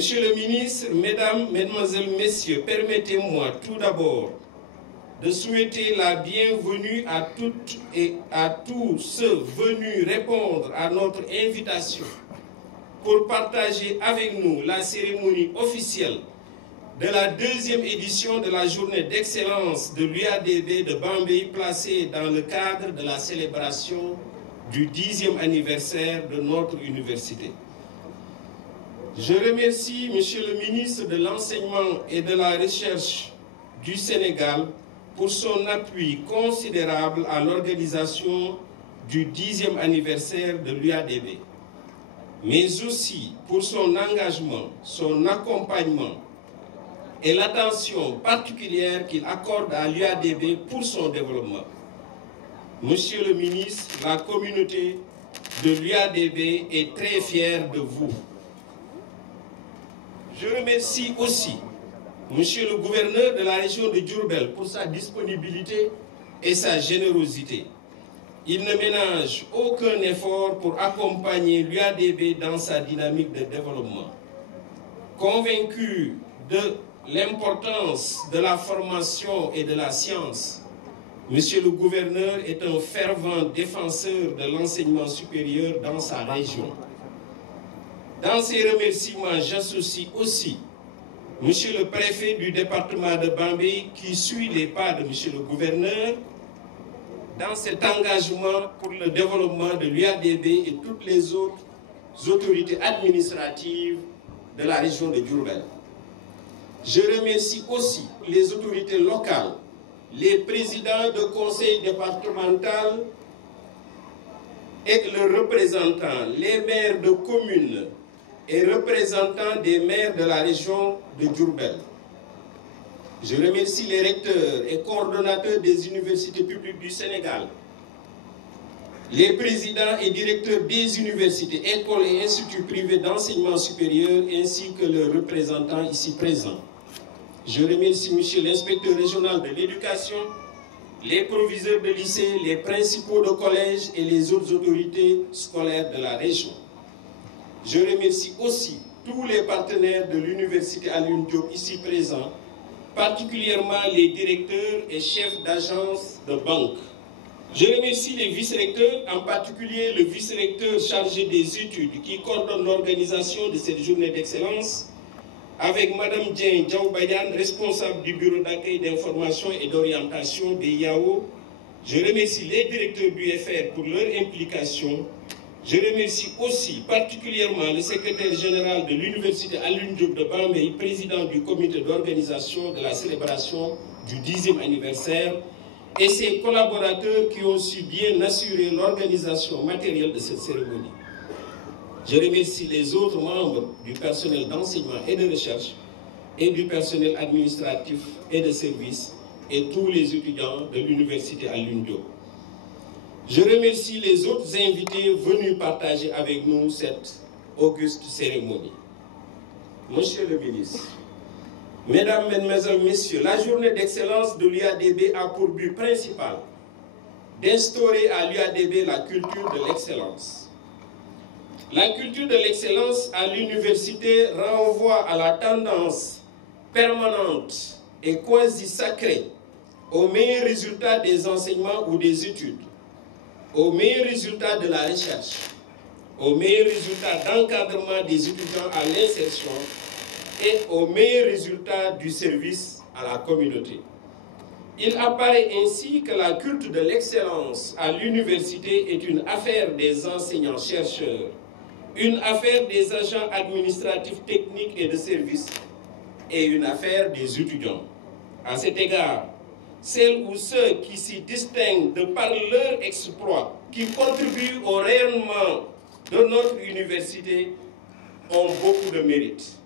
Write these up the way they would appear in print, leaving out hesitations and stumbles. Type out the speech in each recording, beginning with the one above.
Monsieur le ministre, Mesdames, Mesdemoiselles, Messieurs, permettez-moi tout d'abord de souhaiter la bienvenue à toutes et à tous ceux venus répondre à notre invitation pour partager avec nous la cérémonie officielle de la 2e édition de la journée d'excellence de l'UADB de Bambey, placée dans le cadre de la célébration du 10e anniversaire de notre université. Je remercie Monsieur le ministre de l'Enseignement et de la Recherche du Sénégal pour son appui considérable à l'organisation du 10e anniversaire de l'UADB, mais aussi pour son engagement, son accompagnement et l'attention particulière qu'il accorde à l'UADB pour son développement. Monsieur le ministre, la communauté de l'UADB est très fière de vous. Je remercie aussi Monsieur le gouverneur de la région de Diourbel pour sa disponibilité et sa générosité. Il ne ménage aucun effort pour accompagner l'UADB dans sa dynamique de développement. Convaincu de l'importance de la formation et de la science, Monsieur le gouverneur est un fervent défenseur de l'enseignement supérieur dans sa région. Dans ces remerciements, j'associe aussi Monsieur le préfet du département de Bambey qui suit les pas de Monsieur le gouverneur dans cet engagement pour le développement de l'UADB et toutes les autres autorités administratives de la région de Diourbel. Je remercie aussi les autorités locales, les présidents de conseil départemental et leurs représentants, les maires de communes et représentants des maires de la région de Diourbel. Je remercie les recteurs et coordonnateurs des universités publiques du Sénégal, les présidents et directeurs des universités, écoles et instituts privés d'enseignement supérieur, ainsi que leurs représentants ici présents. Je remercie Monsieur l'inspecteur régional de l'éducation, les proviseurs de lycée, les principaux de collège et les autres autorités scolaires de la région. Je remercie aussi tous les partenaires de l'université Alioune Diop ici présents, particulièrement les directeurs et chefs d'agences de banque. Je remercie les vice-recteurs, en particulier le vice-recteur chargé des études qui coordonne l'organisation de cette journée d'excellence, avec Madame Dieng Diaoubayan, responsable du bureau d'accueil d'information et d'orientation des IAO. Je remercie les directeurs du FR pour leur implication. Je remercie aussi particulièrement le secrétaire général de l'université Alioune Diop de Bambey, président du comité d'organisation de la célébration du 10e anniversaire, et ses collaborateurs qui ont su bien assurer l'organisation matérielle de cette cérémonie. Je remercie les autres membres du personnel d'enseignement et de recherche et du personnel administratif et de service et tous les étudiants de l'université Alioune Diop. Je remercie les autres invités venus partager avec nous cette auguste cérémonie. Monsieur le ministre, Mesdames, Mesdemoiselles, Messieurs, la journée d'excellence de l'UADB a pour but principal d'instaurer à l'UADB la culture de l'excellence. La culture de l'excellence à l'université renvoie à la tendance permanente et quasi sacrée aux meilleurs résultats des enseignements ou des études, aux meilleurs résultats de la recherche, aux meilleurs résultats d'encadrement des étudiants à l'insertion et aux meilleurs résultats du service à la communauté. Il apparaît ainsi que la culte de l'excellence à l'université est une affaire des enseignants-chercheurs, une affaire des agents administratifs techniques et de service et une affaire des étudiants. À cet égard, celles ou ceux qui s'y distinguent de par leur exploit, qui contribuent au rayonnement de notre université, ont beaucoup de mérite.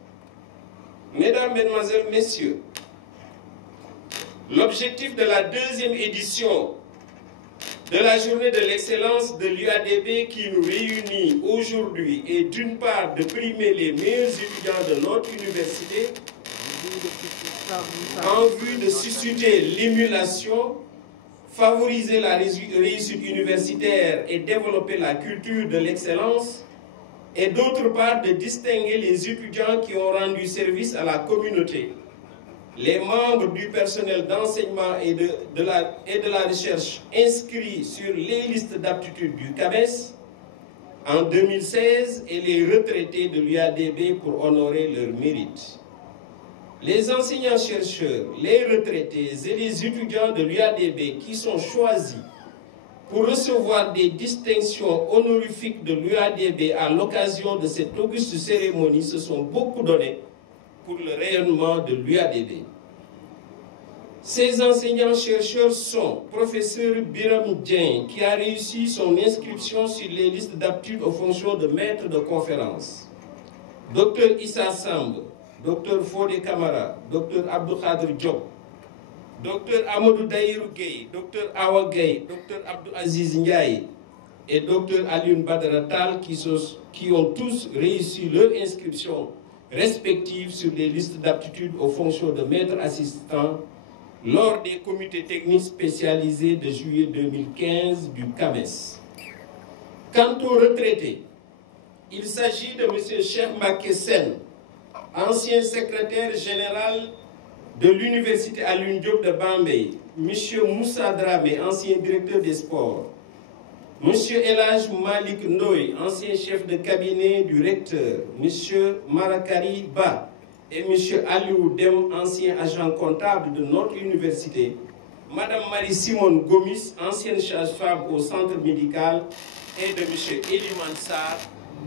Mesdames, Mesdemoiselles, Messieurs, l'objectif de la 2e édition de la journée de l'excellence de l'UADB qui nous réunit aujourd'hui est d'une part de primer les meilleurs étudiants de notre université en vue de susciter l'émulation, favoriser la réussite universitaire et développer la culture de l'excellence, et d'autre part de distinguer les étudiants qui ont rendu service à la communauté, les membres du personnel d'enseignement et de la recherche inscrits sur les listes d'aptitude du CAMES en 2016 et les retraités de l'UADB pour honorer leurs mérites. Les enseignants-chercheurs, les retraités et les étudiants de l'UADB qui sont choisis pour recevoir des distinctions honorifiques de l'UADB à l'occasion de cette auguste cérémonie se sont beaucoup donnés pour le rayonnement de l'UADB. Ces enseignants-chercheurs sont professeur Biram Dien, qui a réussi son inscription sur les listes d'aptitude aux fonctions de maître de conférence, Dr Issa Samb, Dr Fodé Kamara, Dr Abdou Khadr Diop, Dr Amadou Daïrou Gueye, Dr Awa Gueye, Dr Abdou Aziz Ndiaye et Dr Alioune Badara Tall qui ont tous réussi leur inscription respective sur les listes d'aptitude aux fonctions de maître assistant lors des comités techniques spécialisés de juillet 2015 du CAMES. Quant aux retraités, il s'agit de M. Cheikh Mbacké Sène, ancien secrétaire général de l'Université Alioune Diop de Bambey, M. Moussa Dramé, ancien directeur des sports, M. Elhadj Malik Ndoye, ancien chef de cabinet du recteur, M. Marakari Ba et M. Aliou Dem, ancien agent comptable de notre université, Mme Marie-Simone Gomis, ancienne sage-femme au centre médical, et de M. Eliman Sarr,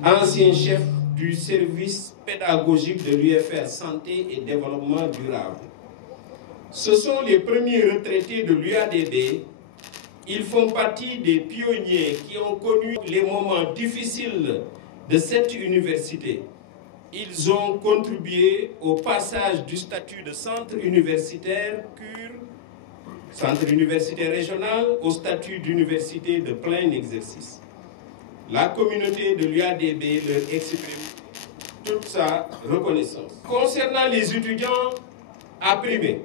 ancien chef du service pédagogique de l'UFR Santé et Développement durable. Ce sont les premiers retraités de l'UADB. Ils font partie des pionniers qui ont connu les moments difficiles de cette université. Ils ont contribué au passage du statut de centre universitaire CUR, centre universitaire régional, au statut d'université de plein exercice. La communauté de l'UADB leur exprime toute sa reconnaissance. Concernant les étudiants apprimés,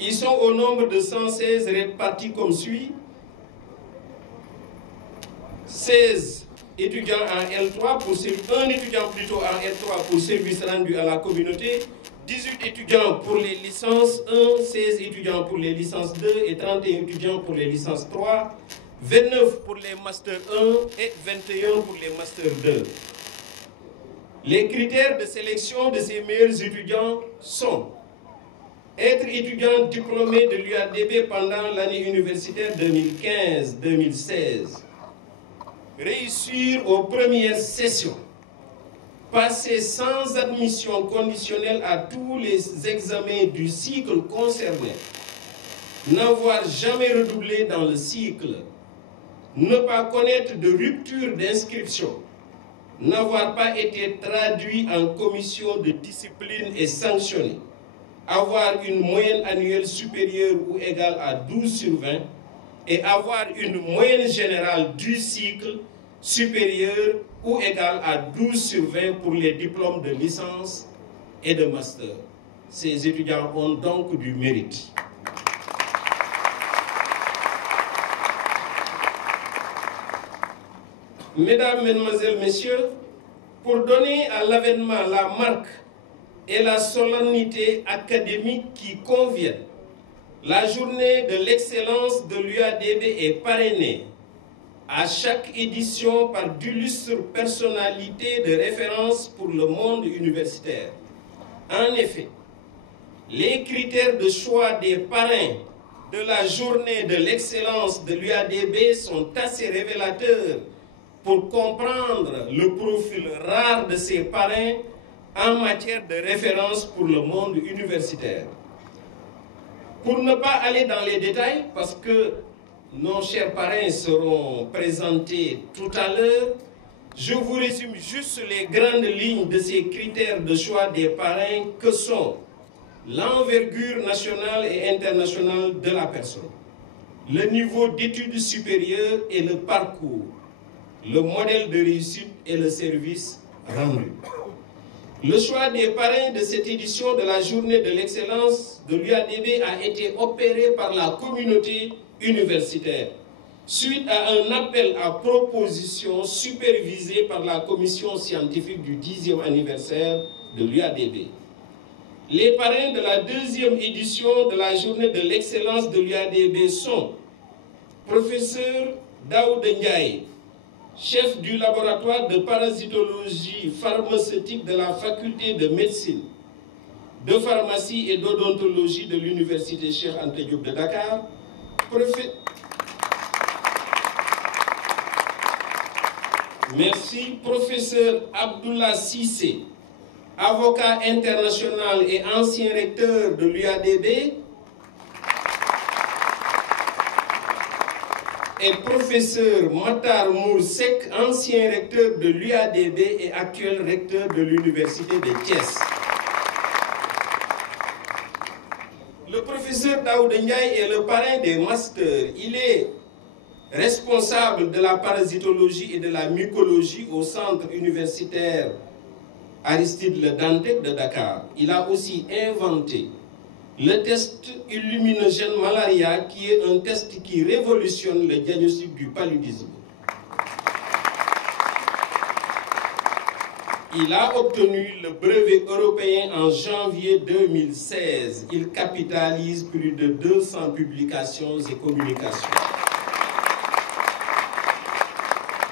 ils sont au nombre de 116 répartis comme suit. 16 étudiants en L3 pour un étudiant plutôt en L3 pour service rendu à la communauté, 18 étudiants pour les licences 1, 16 étudiants pour les licences 2 et 31 étudiants pour les licences 3, 29 pour les masters 1 et 21 pour les masters 2. Les critères de sélection de ces meilleurs étudiants sont être étudiant diplômé de l'UADB pendant l'année universitaire 2015-2016, réussir aux premières sessions, passer sans admission conditionnelle à tous les examens du cycle concerné, n'avoir jamais redoublé dans le cycle, ne pas connaître de rupture d'inscription, n'avoir pas été traduit en commission de discipline et sanctionné, avoir une moyenne annuelle supérieure ou égale à 12/20 et avoir une moyenne générale du cycle supérieure ou égale à 12/20 pour les diplômes de licence et de master. Ces étudiants ont donc du mérite. Mesdames, Mesdemoiselles, Messieurs, pour donner à l'avènement la marque et la solennité académique qui conviennent, la journée de l'excellence de l'UADB est parrainée à chaque édition par d'illustres personnalités de référence pour le monde universitaire. En effet, les critères de choix des parrains de la journée de l'excellence de l'UADB sont assez révélateurs pour comprendre le profil rare de ces parrains en matière de référence pour le monde universitaire. Pour ne pas aller dans les détails, parce que nos chers parrains seront présentés tout à l'heure, je vous résume juste les grandes lignes de ces critères de choix des parrains que sont l'envergure nationale et internationale de la personne, le niveau d'études supérieures et le parcours, le modèle de réussite et le service rendu. Le choix des parrains de cette édition de la journée de l'excellence de l'UADB a été opéré par la communauté universitaire suite à un appel à proposition supervisé par la commission scientifique du 10e anniversaire de l'UADB. Les parrains de la 2e édition de la journée de l'excellence de l'UADB sont professeur Daouda Ndiaye, chef du laboratoire de parasitologie pharmaceutique de la faculté de médecine, de pharmacie et d'odontologie de l'université Cheikh Anta Diop de Dakar, professeur Abdoullah Cissé, avocat international et ancien recteur de l'UADB, et professeur Matar Moursek, ancien recteur de l'UADB et actuel recteur de l'université de Thiès. Le professeur Daouda Ndiaye est le parrain des masters. Il est responsable de la parasitologie et de la mycologie au centre universitaire Aristide Le Dantec de Dakar. Il a aussi inventé le test illuminogène malaria, qui est un test qui révolutionne le diagnostic du paludisme. Il a obtenu le brevet européen en janvier 2016. Il capitalise plus de 200 publications et communications.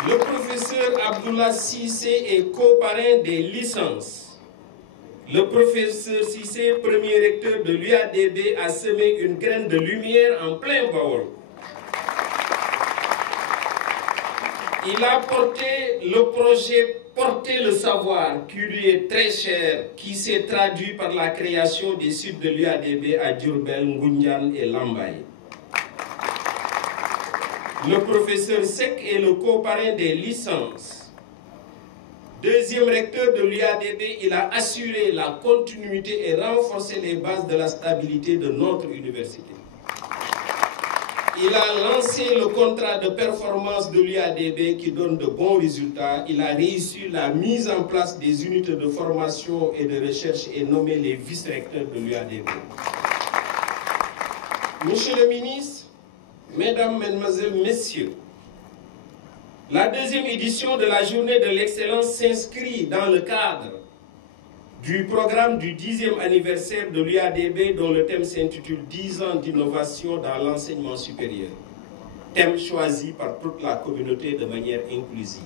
Le professeur Abdoullah Cissé est co-parrain des licences. Le professeur Cissé, premier recteur de l'UADB, a semé une graine de lumière en plein Baol. Il a porté le projet Porter le savoir, qui lui est très cher, qui s'est traduit par la création des sites de l'UADB à Diourbel, Ngoundiane et Lambaye. Le professeur Seck est le co-parrain des licences. Deuxième recteur de l'UADB, il a assuré la continuité et renforcé les bases de la stabilité de notre université. Il a lancé le contrat de performance de l'UADB qui donne de bons résultats. Il a réussi la mise en place des unités de formation et de recherche et nommé les vice-recteurs de l'UADB. Monsieur le ministre, Mesdames, Mesdemoiselles, Messieurs, la deuxième édition de la Journée de l'Excellence s'inscrit dans le cadre du programme du 10e anniversaire de l'UADB, dont le thème s'intitule 10 ans d'innovation dans l'enseignement supérieur, thème choisi par toute la communauté de manière inclusive.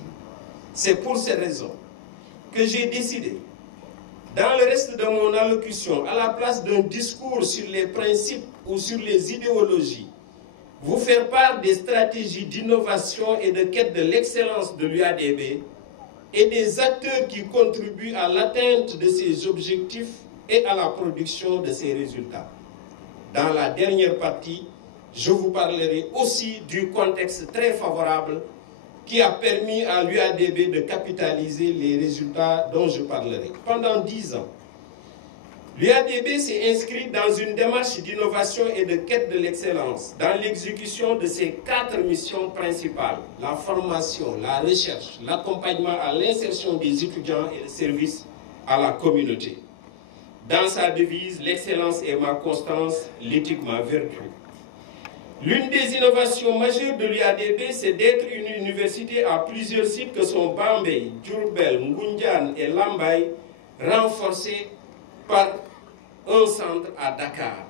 C'est pour ces raisons que j'ai décidé, dans le reste de mon allocution, à la place d'un discours sur les principes ou sur les idéologies, vous faire part des stratégies d'innovation et de quête de l'excellence de l'UADB et des acteurs qui contribuent à l'atteinte de ces objectifs et à la production de ces résultats. Dans la dernière partie, je vous parlerai aussi du contexte très favorable qui a permis à l'UADB de capitaliser les résultats dont je parlerai. Pendant 10 ans, l'UADB s'est inscrit dans une démarche d'innovation et de quête de l'excellence dans l'exécution de ses 4 missions principales: la formation, la recherche, l'accompagnement à l'insertion des étudiants et le service à la communauté. Dans sa devise, l'excellence est ma constance, l'éthique ma vertu. L'une des innovations majeures de l'UADB, c'est d'être une université à plusieurs sites que sont Bambey, Diourbel, Ngoundiane et Lambaye, renforcée par un centre à Dakar.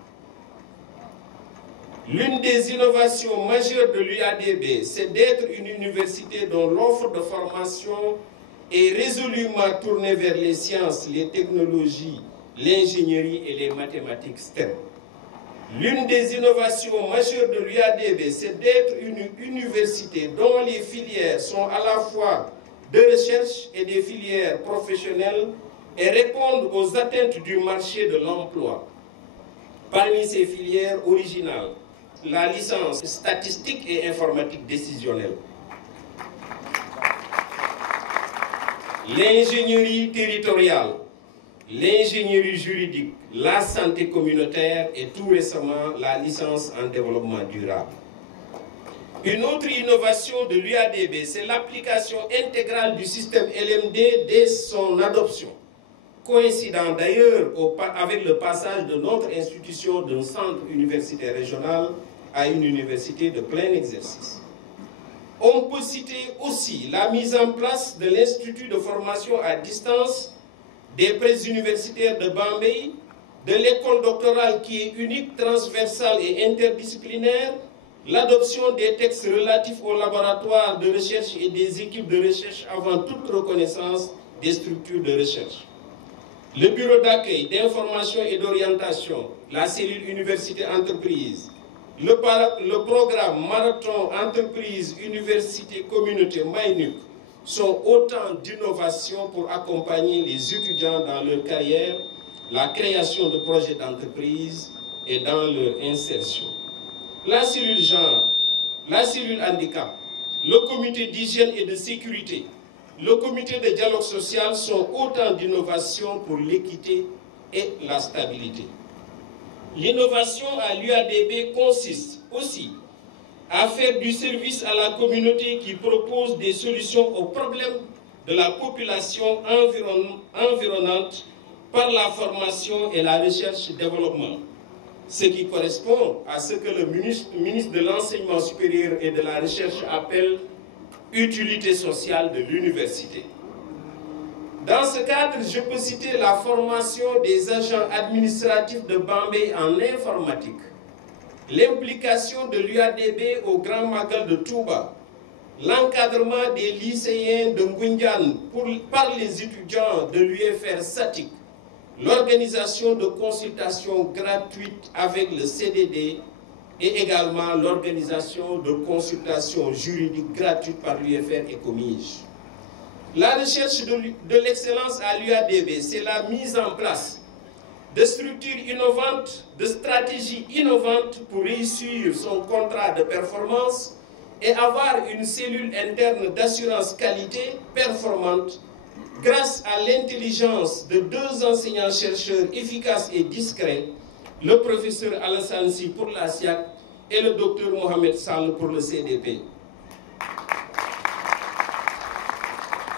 L'une des innovations majeures de l'UADB, c'est d'être une université dont l'offre de formation est résolument tournée vers les sciences, les technologies, l'ingénierie et les mathématiques STEM. L'une des innovations majeures de l'UADB, c'est d'être une université dont les filières sont à la fois de recherche et des filières professionnelles et répondent aux attentes du marché de l'emploi. Parmi ces filières originales, la licence statistique et informatique décisionnelle, l'ingénierie territoriale, l'ingénierie juridique, la santé communautaire et tout récemment la licence en développement durable. Une autre innovation de l'UADB, c'est l'application intégrale du système LMD dès son adoption, coïncidant d'ailleurs avec le passage de notre institution d'un centre universitaire régional à une université de plein exercice. On peut citer aussi la mise en place de l'Institut de formation à distance des pré-universitaires de Bambey, de l'école doctorale qui est unique, transversale et interdisciplinaire, l'adoption des textes relatifs aux laboratoires de recherche et des équipes de recherche avant toute reconnaissance des structures de recherche. Le bureau d'accueil, d'information et d'orientation, la cellule université-entreprise, le programme Marathon Entreprise Université Communauté MyNUC sont autant d'innovations pour accompagner les étudiants dans leur carrière, la création de projets d'entreprise et dans leur insertion. La cellule genre, la cellule handicap, le comité d'hygiène et de sécurité, le comité de dialogue social sont autant d'innovations pour l'équité et la stabilité. L'innovation à l'UADB consiste aussi à faire du service à la communauté qui propose des solutions aux problèmes de la population environnante par la formation et la recherche-développement, ce qui correspond à ce que le ministre de l'Enseignement supérieur et de la Recherche appelle utilité sociale de l'université. Dans ce cadre, je peux citer la formation des agents administratifs de Bambey en informatique, l'implication de l'UADB au Grand Magal de Touba, l'encadrement des lycéens de Ngoundiane par les étudiants de l'UFR Satik, l'organisation de consultations gratuites avec le CDD et également l'organisation de consultations juridiques gratuites par l'UFR et Comige. La recherche de l'excellence à l'UADB, c'est la mise en place de structures innovantes, de stratégies innovantes pour réussir son contrat de performance et avoir une cellule interne d'assurance qualité performante grâce à l'intelligence de 2 enseignants-chercheurs efficaces et discrets, le professeur Alassane Sy pour la SIAC et le docteur Mohamed Sall pour le CDP.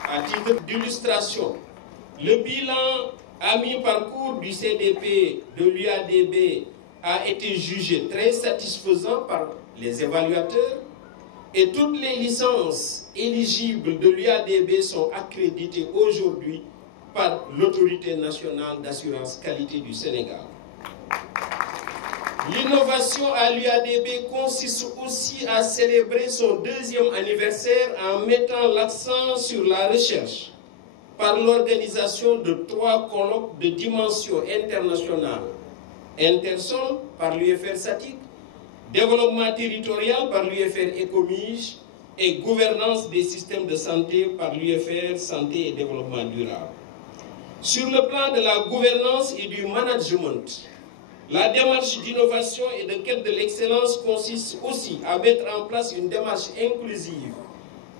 À titre d'illustration, le bilan à mi-parcours du CDP de l'UADB a été jugé très satisfaisant par les évaluateurs et toutes les licences éligibles de l'UADB sont accréditées aujourd'hui par l'Autorité nationale d'assurance qualité du Sénégal. L'innovation à l'UADB consiste aussi à célébrer son 2e anniversaire en mettant l'accent sur la recherche par l'organisation de 3 colloques de dimension internationale. Intersol par l'UFR Satik, développement territorial par l'UFR Ecomige et gouvernance des systèmes de santé par l'UFR Santé et Développement Durable. Sur le plan de la gouvernance et du management, la démarche d'innovation et de quête de l'excellence consiste aussi à mettre en place une démarche inclusive,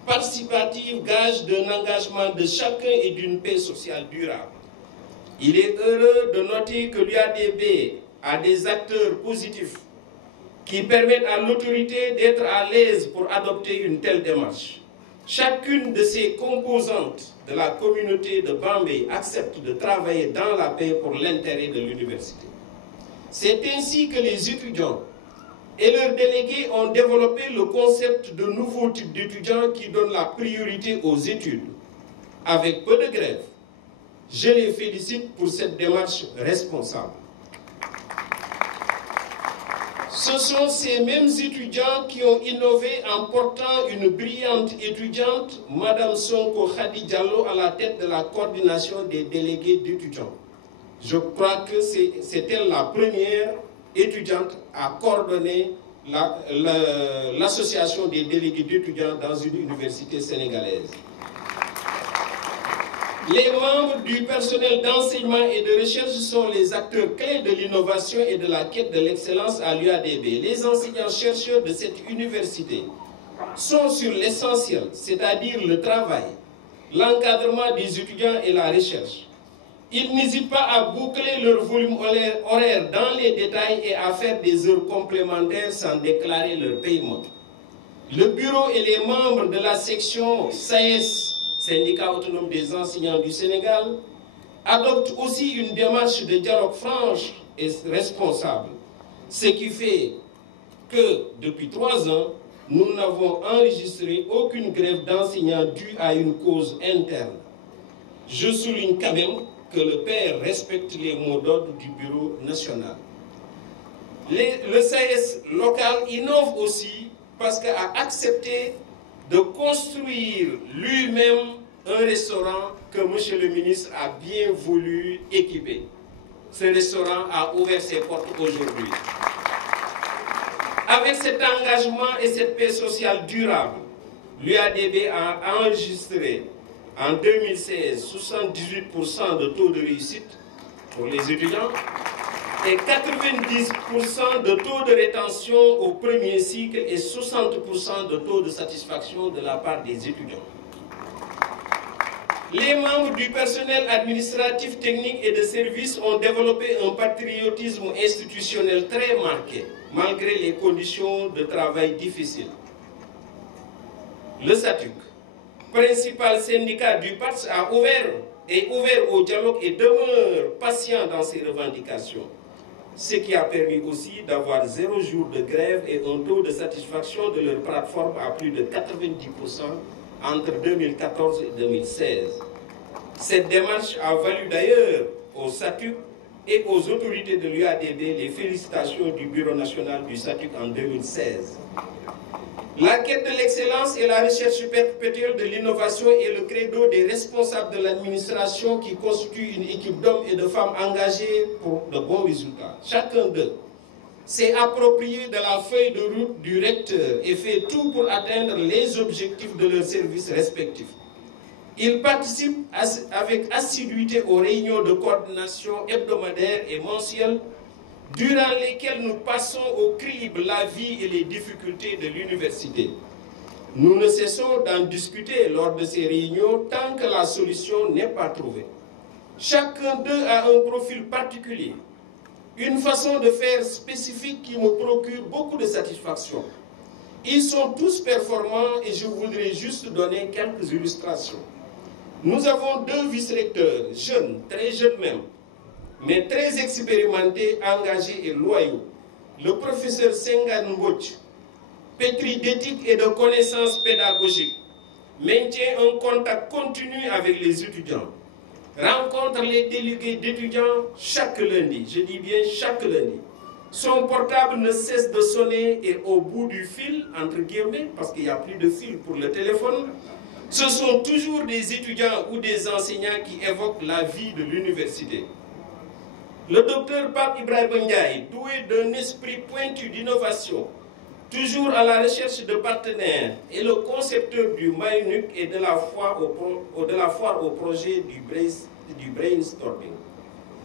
participative, gage d'un engagement de chacun et d'une paix sociale durable. Il est heureux de noter que l'UADB a des acteurs positifs qui permettent à l'autorité d'être à l'aise pour adopter une telle démarche. Chacune de ces composantes de la communauté de Bambey accepte de travailler dans la paix pour l'intérêt de l'université. C'est ainsi que les étudiants et leurs délégués ont développé le concept de nouveaux types d'étudiants qui donnent la priorité aux études, avec peu de grève. Je les félicite pour cette démarche responsable. Ce sont ces mêmes étudiants qui ont innové en portant une brillante étudiante, Mme Sonko Khadi Diallo, à la tête de la coordination des délégués d'étudiants. Je crois que c'est elle la première étudiante à coordonner l'association des délégués d'étudiants dans une université sénégalaise. Les membres du personnel d'enseignement et de recherche sont les acteurs clés de l'innovation et de la quête de l'excellence à l'UADB. Les enseignants-chercheurs de cette université sont sur l'essentiel, c'est-à-dire le travail, l'encadrement des étudiants et la recherche. Ils n'hésitent pas à boucler leur volume horaire dans les détails et à faire des heures complémentaires sans déclarer leur paiement. Le bureau et les membres de la section SAES, Syndicat autonome des enseignants du Sénégal, adoptent aussi une démarche de dialogue franche et responsable. Ce qui fait que, depuis 3 ans, nous n'avons enregistré aucune grève d'enseignants due à une cause interne. Je souligne quand même que le père respecte les mots d'ordre du bureau national. Le SAES local innove aussi parce qu'il a accepté de construire lui-même un restaurant que M. le ministre a bien voulu équiper. Ce restaurant a ouvert ses portes aujourd'hui. Avec cet engagement et cette paix sociale durable, l'UADB a enregistré en 2016 78% de taux de réussite pour les étudiants et 90% de taux de rétention au premier cycle et 60% de taux de satisfaction de la part des étudiants. Les membres du personnel administratif, technique et de service ont développé un patriotisme institutionnel très marqué, malgré les conditions de travail difficiles. Le SATUC, principal syndicat du PATS, est ouvert au dialogue et demeure patient dans ses revendications, ce qui a permis aussi d'avoir 0 jour de grève et un taux de satisfaction de leur plateforme à plus de 90% entre 2014 et 2016. Cette démarche a valu d'ailleurs au SATUC et aux autorités de l'UADB les félicitations du Bureau national du SATUC en 2016. La quête de l'excellence et la recherche perpétuelle de l'innovation est le credo des responsables de l'administration qui constituent une équipe d'hommes et de femmes engagés pour de bons résultats. Chacun d'eux s'est approprié de la feuille de route du recteur et fait tout pour atteindre les objectifs de leurs services respectifs. Ils participent avec assiduité aux réunions de coordination hebdomadaires et mensuelles durant lesquelles nous passons au crible la vie et les difficultés de l'université. Nous ne cessons d'en discuter lors de ces réunions tant que la solution n'est pas trouvée. Chacun d'eux a un profil particulier, une façon de faire spécifique qui me procure beaucoup de satisfaction. Ils sont tous performants et je voudrais juste donner quelques illustrations. Nous avons 2 vice-recteurs, jeunes, très jeunes même, mais très expérimentés, engagés et loyaux. Le professeur Sengan Mbouch, pétri d'éthique et de connaissances pédagogiques, maintient un contact continu avec les étudiants, rencontre les délégués d'étudiants chaque lundi, je dis bien chaque lundi. Son portable ne cesse de sonner et au bout du fil, entre guillemets, parce qu'il n'y a plus de fil pour le téléphone, ce sont toujours des étudiants ou des enseignants qui évoquent la vie de l'université. Le docteur Pape Ibrahim Ndiaye, doué d'un esprit pointu d'innovation, toujours à la recherche de partenaires, est le concepteur du MyNUC et de la foire au projet du brainstorming.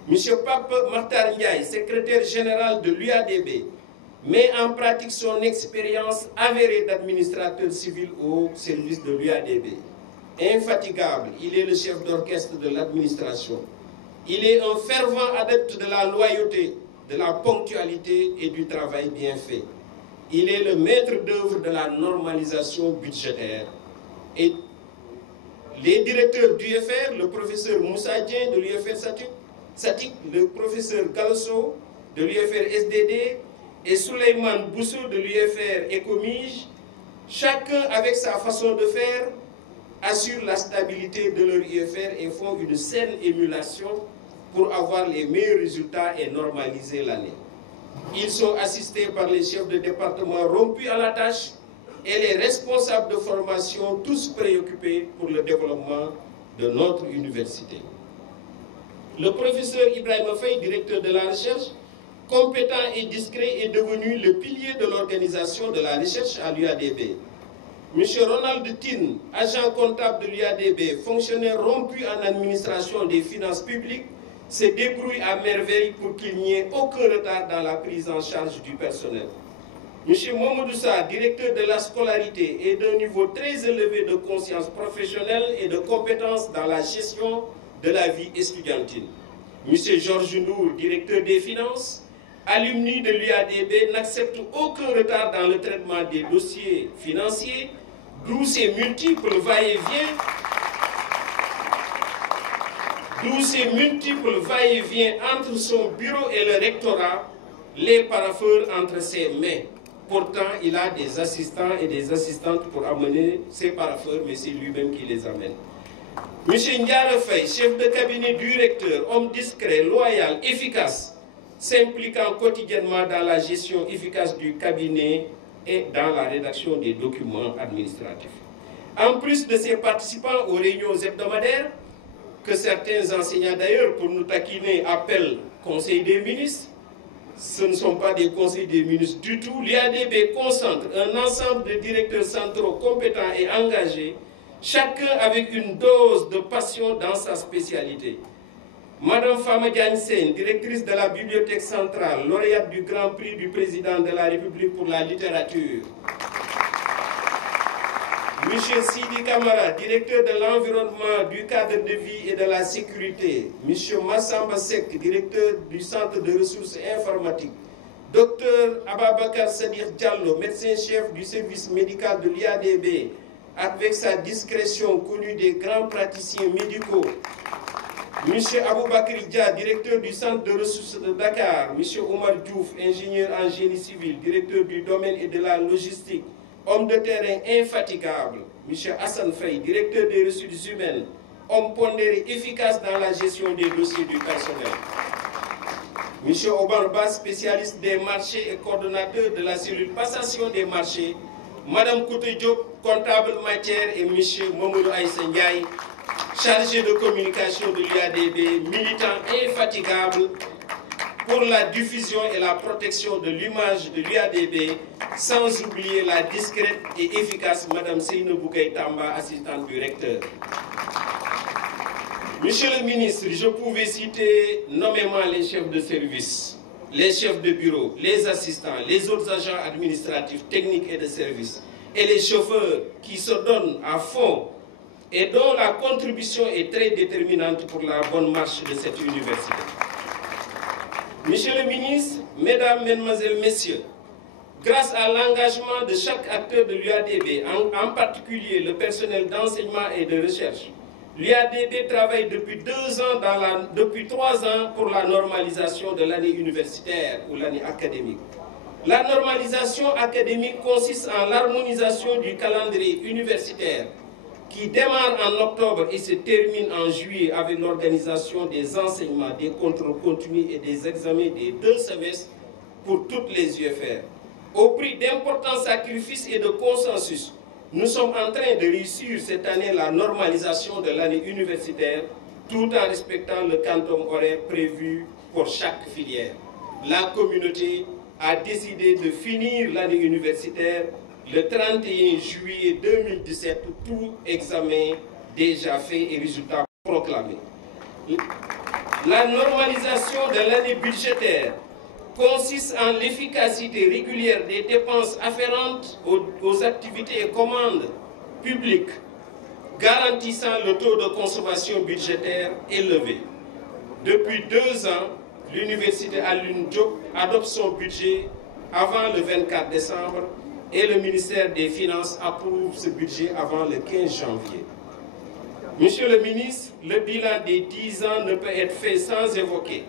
M. Pape Martar Ndiaye, secrétaire général de l'UADB, met en pratique son expérience avérée d'administrateur civil au service de l'UADB. Infatigable, il est le chef d'orchestre de l'administration. Il est un fervent adepte de la loyauté, de la ponctualité et du travail bien fait. Il est le maître d'œuvre de la normalisation budgétaire. Et les directeurs du l'UFR, le professeur Moussa Dien de l'UFR SATIC, le professeur Galosso de l'UFR SDD et Souleymane Bousso de l'UFR Ecomige, chacun avec sa façon de faire, assurent la stabilité de leur UFR et font une saine émulation pour avoir les meilleurs résultats et normaliser l'année. Ils sont assistés par les chefs de département rompus à la tâche et les responsables de formation, tous préoccupés pour le développement de notre université. Le professeur Ibrahim Faye, directeur de la recherche, compétent et discret, est devenu le pilier de l'organisation de la recherche à l'UADB. M. Ronald Tin, agent comptable de l'UADB, fonctionnaire rompu en administration des finances publiques, se débrouille à merveille pour qu'il n'y ait aucun retard dans la prise en charge du personnel. M. Momodoussa, directeur de la scolarité, est d'un niveau très élevé de conscience professionnelle et de compétences dans la gestion de la vie estudiantine. M. Georges Ndour, directeur des finances, alumni de l'UADB, n'accepte aucun retard dans le traitement des dossiers financiers, d'où ces multiples va-et-vient entre son bureau et le rectorat, les parapheurs entre ses mains, Pourtant, il a des assistants et des assistantes pour amener ses parapheurs, mais c'est lui-même qui les amène. M. Ndiara Faye, chef de cabinet du recteur, homme discret, loyal, efficace, s'impliquant quotidiennement dans la gestion efficace du cabinet et dans la rédaction des documents administratifs. En plus de ses participants aux réunions hebdomadaires, que certains enseignants d'ailleurs, pour nous taquiner, appellent Conseil des ministres, ce ne sont pas des conseils des ministres du tout. L'IADB concentre un ensemble de directeurs centraux compétents et engagés, chacun avec une dose de passion dans sa spécialité. Madame Fama Diagne Sène, directrice de la Bibliothèque centrale, lauréate du Grand Prix du Président de la République pour la littérature. Monsieur Sidi Kamara, directeur de l'environnement, du cadre de vie et de la sécurité. Monsieur Massamba Sek, directeur du centre de ressources informatiques. Docteur Ababakar Sadir Diallo, médecin-chef du service médical de l'IADB, avec sa discrétion connue des grands praticiens médicaux. Monsieur Aboubakri Dia, directeur du centre de ressources de Dakar. Monsieur Omar Diouf, ingénieur en génie civil, directeur du domaine et de la logistique. Homme de terrain infatigable, M. Hassan Faye, directeur des ressources humaines, homme pondéré efficace dans la gestion des dossiers du personnel. M. Obarba, spécialiste des marchés et coordonnateur de la cellule passation des marchés. Mme Kouté Diop, comptable matière, et M. Mamoudou Aïssa Ndiaye, chargé de communication de l'IADB, militant infatigable pour la diffusion et la protection de l'image de l'UADB, sans oublier la discrète et efficace Mme Seynou Bougaï Tamba, assistante du recteur. Monsieur le ministre, je pouvais citer nommément les chefs de service, les chefs de bureau, les assistants, les autres agents administratifs, techniques et de service, et les chauffeurs qui se donnent à fond et dont la contribution est très déterminante pour la bonne marche de cette université. Monsieur le ministre, Mesdames, Mesdemoiselles, Messieurs, grâce à l'engagement de chaque acteur de l'UADB, en particulier le personnel d'enseignement et de recherche, l'UADB travaille depuis 3 ans pour la normalisation de l'année universitaire ou l'année académique. La normalisation académique consiste en l'harmonisation du calendrier universitaire qui démarre en octobre et se termine en juillet avec l'organisation des enseignements, des contrôles continus et des examens des 2 semestres pour toutes les UFR. Au prix d'importants sacrifices et de consensus, nous sommes en train de réussir cette année la normalisation de l'année universitaire tout en respectant le quantum horaire prévu pour chaque filière. La communauté a décidé de finir l'année universitaire le 31 juillet 2017, tout examen déjà fait et résultats proclamés. La normalisation de l'année budgétaire consiste en l'efficacité régulière des dépenses afférentes aux activités et commandes publiques, garantissant le taux de consommation budgétaire élevé. Depuis 2 ans, l'université Alioune Diop adopte son budget avant le 24 décembre et le ministère des Finances approuve ce budget avant le 15 janvier. Monsieur le ministre, le bilan des 10 ans ne peut être fait sans évoquer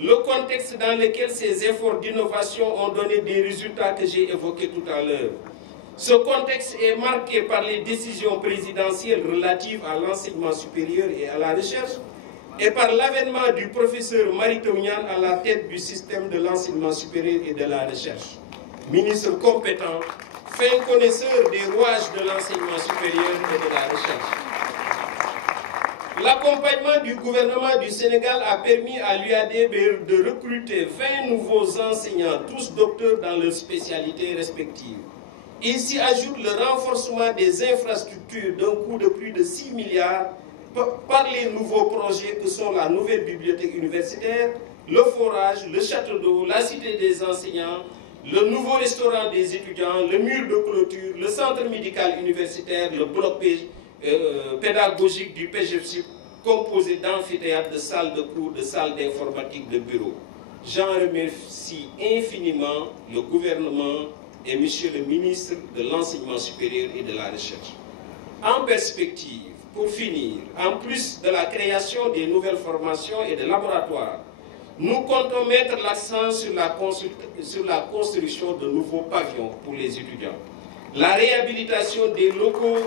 le contexte dans lequel ces efforts d'innovation ont donné des résultats que j'ai évoqués tout à l'heure. Ce contexte est marqué par les décisions présidentielles relatives à l'enseignement supérieur et à la recherche et par l'avènement du professeur Mary Teuw Niane à la tête du système de l'enseignement supérieur et de la recherche. Ministre compétent, fin connaisseur des rouages de l'enseignement supérieur et de la recherche. L'accompagnement du gouvernement du Sénégal a permis à l'UADB de recruter 20 nouveaux enseignants, tous docteurs dans leurs spécialités respectives. Il s'y ajoute le renforcement des infrastructures d'un coût de plus de 6 milliards par les nouveaux projets que sont la nouvelle bibliothèque universitaire, le forage, le château d'eau, la cité des enseignants, le nouveau restaurant des étudiants, le mur de clôture, le centre médical universitaire, le bloc pédagogique du PGFSUP, composé d'amphithéâtres, de salles de cours, de salles d'informatique, de bureaux. J'en remercie infiniment le gouvernement et Monsieur le ministre de l'Enseignement supérieur et de la Recherche. En perspective, pour finir, en plus de la création des nouvelles formations et des laboratoires, Nous comptons mettre l'accent sur la construction de nouveaux pavillons pour les étudiants, la réhabilitation des locaux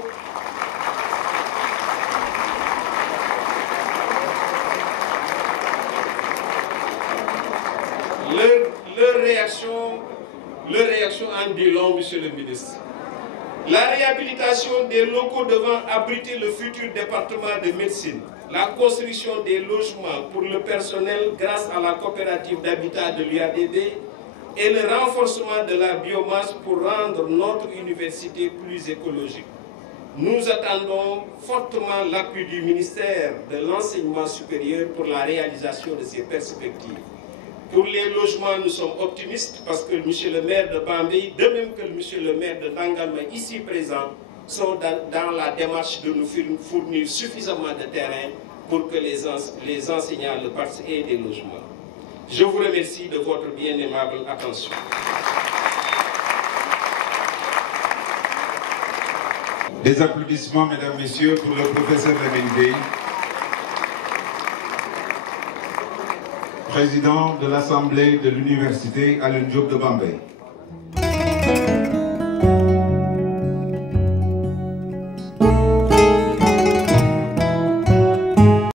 leur réaction en dit long, monsieur le ministre. La réhabilitation des locaux devant abriter le futur département de médecine, la construction des logements pour le personnel grâce à la coopérative d'habitat de l'UADB et le renforcement de la biomasse pour rendre notre université plus écologique. Nous attendons fortement l'appui du ministère de l'Enseignement supérieur pour la réalisation de ces perspectives. Pour les logements, nous sommes optimistes parce que monsieur le maire de Bambey, de même que monsieur le maire de Dangalma ici présent, sont dans la démarche de nous fournir suffisamment de terrain pour que les enseignants aient des logements. Je vous remercie de votre bien aimable attention. Des applaudissements, mesdames, messieurs, pour le professeur Lamine Gueye, président de l'Assemblée de l'Université Alioune Diop de Bambey.